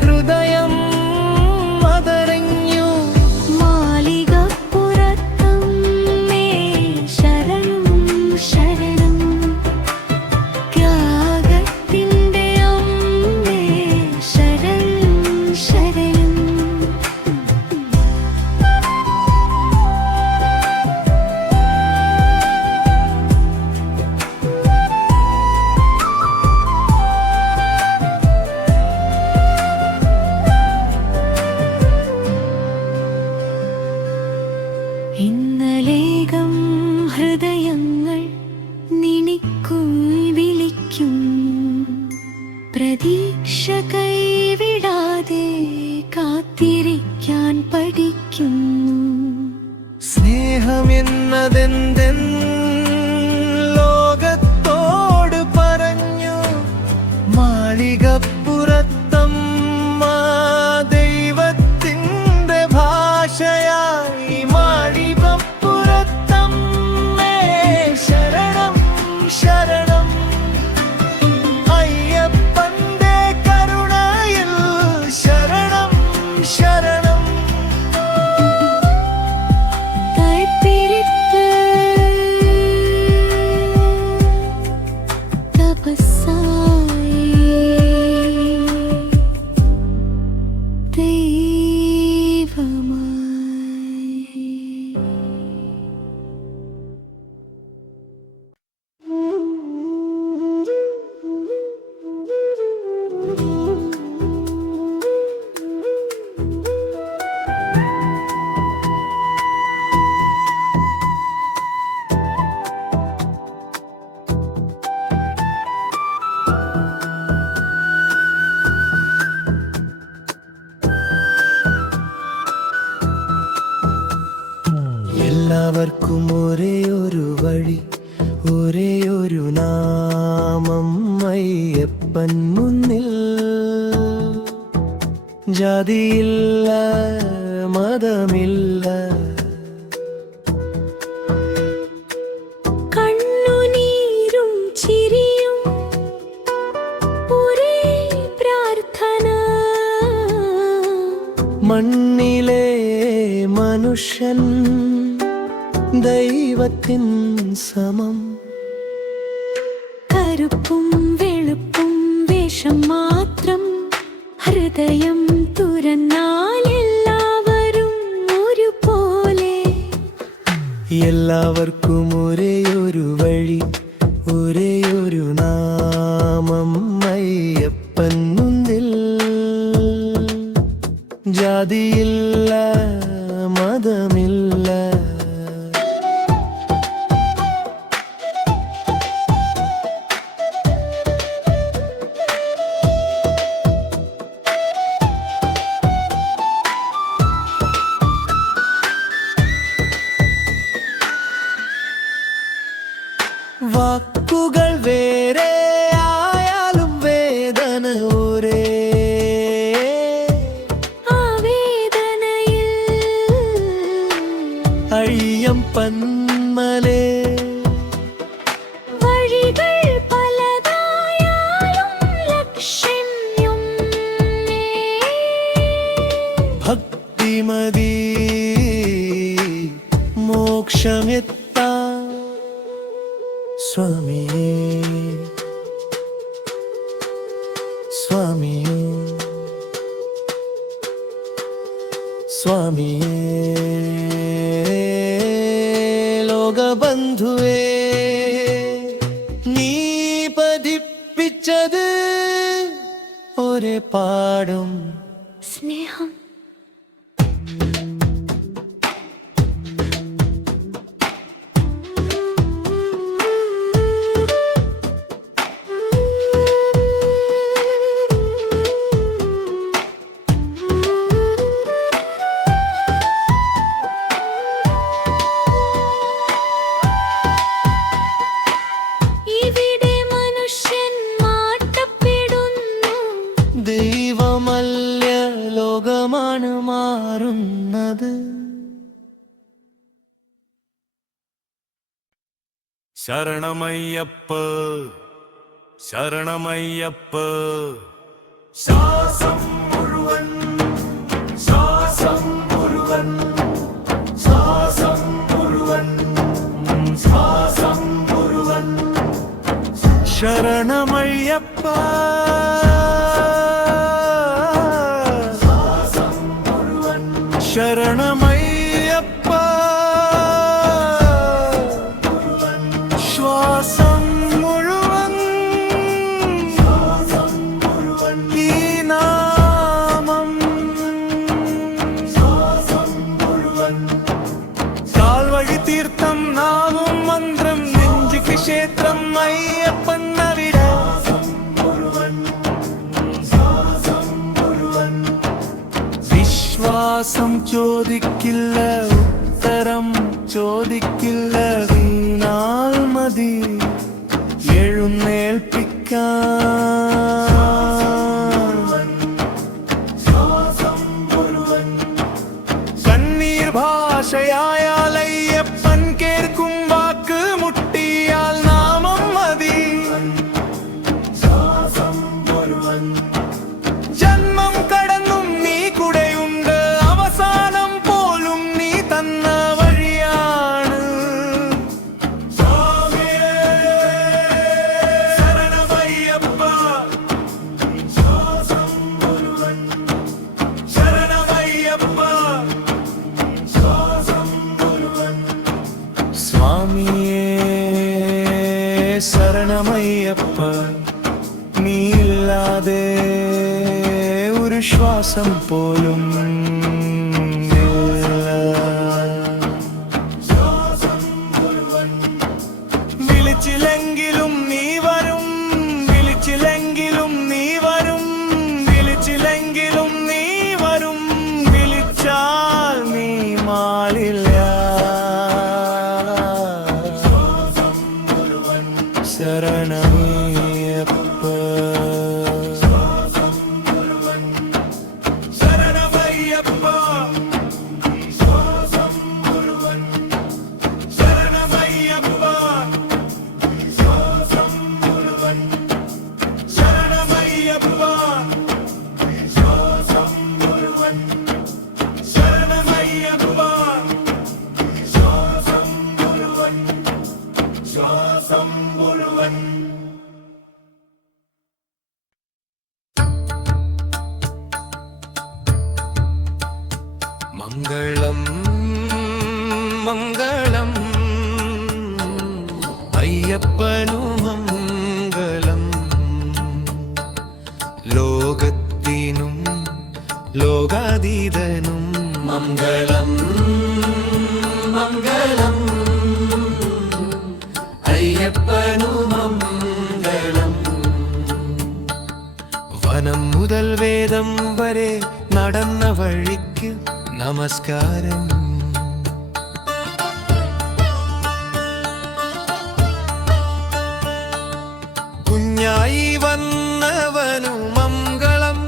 ഹൃദയം അതരഞ്ഞു. മാളികപ്പുറത്തമ്മേ ശരണം ശരണം, ത്യാഗത്തിൻ്റെ അമ്മേ ശരണം ശരണം. ഇന്നലേകം ഹൃദയങ്ങൾ നിണിക്കുയി വിളിക്കും, പ്രതീക്ഷ കൈവിടാതെ കാത്തിരിക്കാൻ പഠിക്കുന്നു. സ്നേഹമെന്നതെന്തെൻ ലോകത്തോട് പറഞ്ഞു. മാളികപ്പുറത്തമ്മ ദൈവത്തിൻ്റെ ഭാഷയായി. മാളികപ്പുറത്തമ്മേ ശരണം ശരണം, അയ്യപ്പന്റെ കരുണയിൽ ശരണം ശരണം. கைப்பிடித்து தபசாய் എല്ലാവർക്കും ഒരേ ഒരു വഴി, ഒരേ ഒരു നാമം അയ്യപ്പൻ മുന്നിൽ. ജാതിയില്ല മതമില്ല, കണ്ണുനീരും ചിരിയും ഒരേ പ്രാർത്ഥന. മണ്ണിലെ മനുഷ്യൻ ദൈവത്തിൻ സമം. കറുപ്പും വെളുപ്പും വേഷം മാത്രം, ഹൃദയം തുറന്നാൽ എല്ലാവരും ഒരുപോലെ. എല്ലാവർക്കും ഒരേ ഒരു വഴി, ഒരേ ഒരു നാമം അയ്യപ്പൻ മുന്നിൽ. ജാതിയില്ല മതമില്ല, വാക്കുകൾ വേറെ ആയാലും വേദന ഒരേ. ആ വേദനയിൽ അയ്യപ്പൻ മലേ വഴികൾ പലതായാലും ലക്ഷ്യം ഒന്നേ. ഭക്തിമതി മോക്ഷമെത്താ. സ്വാമിയേ സ്വാമിയേ സ്വാമിയേ ലോകബന്ധുവേ, നീ പതിപ്പിച്ചത് ഒരേ പാടും സ്നേഹം. ഇവിടെ മനുഷ്യൻ മാറ്റപ്പെടുന്നു, ദൈവമല്ല ലോകമാണ് മാറുന്നത്. ശരണമയ്യപ്പ ശരണമയ്യപ്പ ശ്വാസം മുഴുവൻ ശ്വാസം മുഴുവൻ ശ്വാസം മുഴുവൻ ശ്വാസം മുഴുവൻ ശരണമയ്യപ്പ ശ്വാസം മുഴുവൻ ശരണമയ്യപ്പ ശ്വാസം മുഴുവൻ ശ്വാസം മുഴുവൻ ഈ നാമം ശ്വാസം മുഴുവൻ കാൽവഴി തീർത്ഥം നാമം മന്ത്രം നെഞ്ചുക്ക് ക്ഷേത്രം അയ്യപ്പൻ അവിടെ മുഴുവൻ ശ്വാസം മുഴുവൻ വിശ്വാസം ചോദിക്കില്ല ഉത്തരം ചോദിക്കില്ല വീണാൽ മതി എഴുന്നേൽപ്പിക്കാൻ ശ്വാസം മുഴുവൻ കണ്ണീർ ഭാഷയായാൽ അയ്യപ്പൻ കേൾക്കും വാക്ക് മുട്ടിയാൽ നാമം മതി ശ്വാസം മുഴുവൻ ജന്മം കടന്നും നീ കൂടെയുണ്ട് അവസാനം പോലും നീ തന്ന വഴിയാണ് സ്വാമിയേ ശരണമയ്യപ്പ ശ്വാസം മുഴുവൻ ശരണമയ്യപ്പ ശ്വാസം മുഴുവൻ സ്വാമിയേ ശരണമയ്യപ്പ നീയില്ലാതെ ഒരു ശ്വാസം പോലും ഇല്ല. ശ്വാസം മുഴുവൻ വിളിച്ചില്ലെങ്കിലും നീ വരും വിളിച്ചില്ലെങ്കിലും നീ വരും വിളിച്ചില്ലെങ്കിലും നീ വരും വിളിച്ചാൽ നീ മാളില്ല ശരണമയ്യപ്പ ശരണമയ്യപ്പ ശ്വാസം മുഴുവൻ ശരണമയ്യപ്പ ശ്വാസം മുഴുവൻ ശരണമയ്യപ്പ ശ്വാസം മുഴുവൻ ശരണമയ്യപ്പ ശ്വാസം മുഴുവൻ ശ്വാസം മുഴുവൻ മംഗളം മംഗളം അയ്യപ്പനു മംഗളം ലോകത്തിനും ലോകാതീതനും മംഗളം മംഗളം അയ്യപ്പനു മംഗളം വനം മുതൽ വേദം വരെ നടന്ന വഴിക്ക് നമസ്കാരം കുഞ്ഞായി വന്നവനു മംഗളം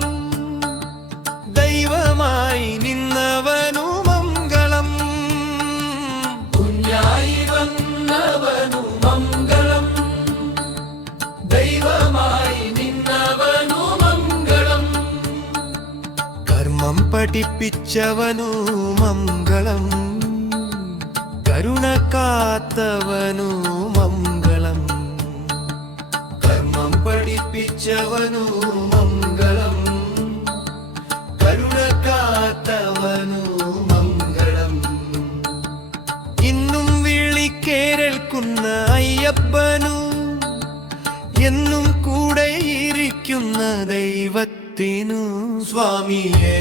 ദൈവമായി നിന്നവനു മംഗളം കുഞ്ഞായി വന്നവനു മംഗളം ദൈവമായി നിന്നവനു മംഗളം കർമ്മം പഠിപ്പിച്ചവനു മംഗളം കരുണ കാത്തവനു മംഗളം കർമ്മം പഠിപ്പിച്ചവനു മംഗളം കരുണ കാത്തവനു മംഗളം ഇന്നും വിളിക്കേരൽക്കുന്ന അയ്യപ്പനു എന്നും കൂടെ ഇരിക്കുന്ന ദൈവത്തിനു സ്വാമിയേ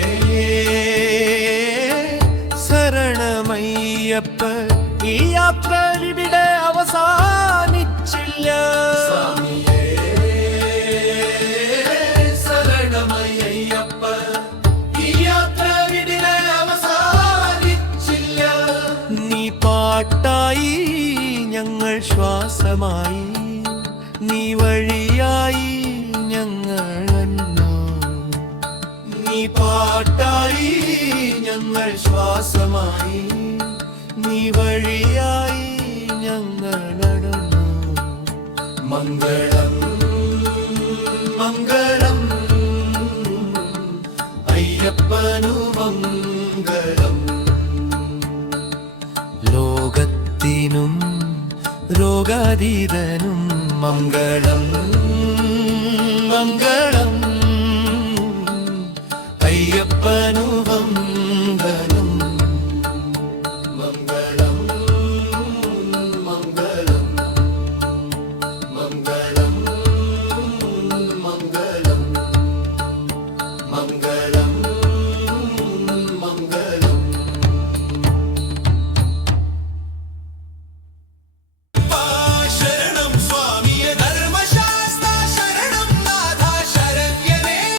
ശരണമയ്യപ്പ ഈ യാത്ര ഇവിടെ അവസാനിച്ചില്ല സ്വാമിയേ ശരണമയ്യപ്പ ഈ യാത്ര ഇവിടെ അവസാനിച്ചില്ല നീ പാട്ടായി ഞങ്ങൾ ശ്വാസമായി നീ വഴിയായി ഞങ്ങൾ നീ പാട്ടായി ഞങ്ങൾ ശ്വാസമായി നീ വഴിയായി ഞങ്ങൾ നടന്നു മംഗളം മംഗളം അയ്യപ്പനു മംഗളം ലോകത്തിനും രോഗാതീതനും മംഗളം മംഗളം അയ്യപ്പനു